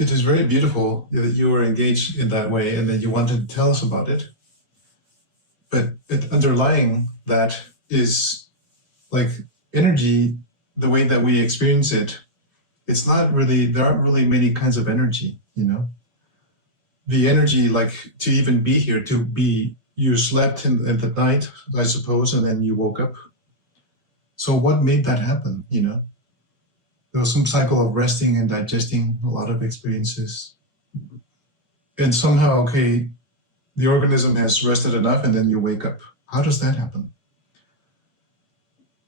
It is very beautiful that you were engaged in that way and that you wanted to tell us about it. But underlying that is like energy, the way that we experience it. It's not really, there aren't really many kinds of energy, you know? The energy, like to even be here, to be, you slept in the night, I suppose, and then you woke up. So what made that happen, you know? There was some cycle of resting and digesting a lot of experiences. And somehow, okay, the organism has rested enough and then you wake up. How does that happen?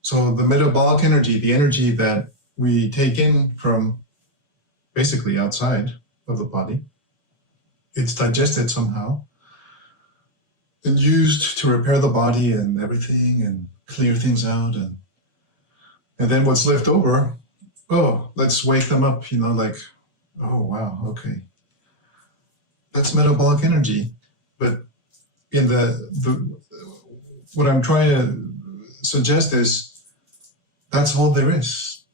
So the metabolic energy, the energy that we take in from basically outside of the body, it's digested somehow and used to repair the body and everything and clear things out. And then what's left over, oh, let's wake them up, you know, like, oh, wow, okay. That's metabolic energy. But in what I'm trying to suggest is that's all there is.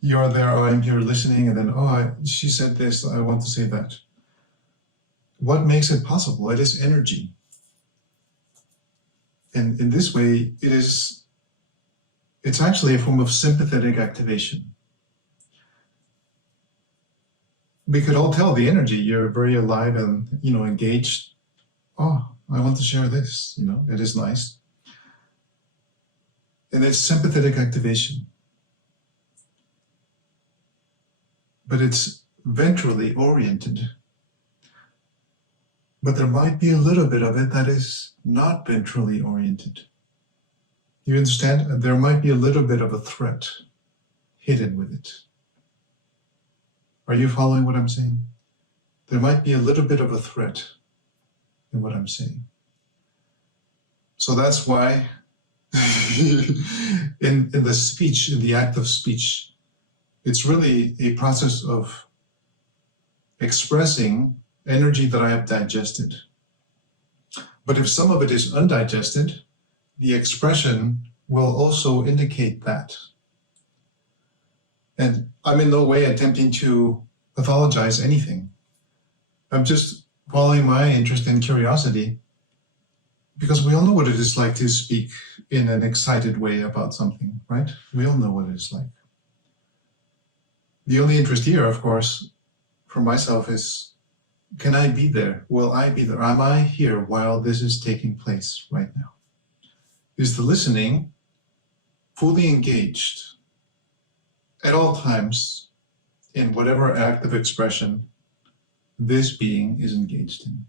You're there, oh, I'm here listening, and then, oh, she said this, I want to say that. What makes it possible? It is energy. And in this way, it's actually a form of sympathetic activation. We could all tell the energy, you're very alive and, you know, engaged. Oh, I want to share this, you know, it is nice. And it's sympathetic activation. But it's ventrally oriented. But there might be a little bit of it that is not ventrally oriented. You understand? There might be a little bit of a threat hidden with it. Are you following what I'm saying? There might be a little bit of a threat in what I'm saying. So that's why in the speech, in the act of speech, it's really a process of expressing energy that I have digested. But if some of it is undigested, the expression will also indicate that. And I'm in no way attempting to pathologize anything. I'm just following my interest and curiosity, because we all know what it is like to speak in an excited way about something, right? We all know what it is like. The only interest here, of course, for myself is, can I be there? Will I be there? Am I here while this is taking place right now? Is the listening fully engaged at all times in whatever act of expression this being is engaged in?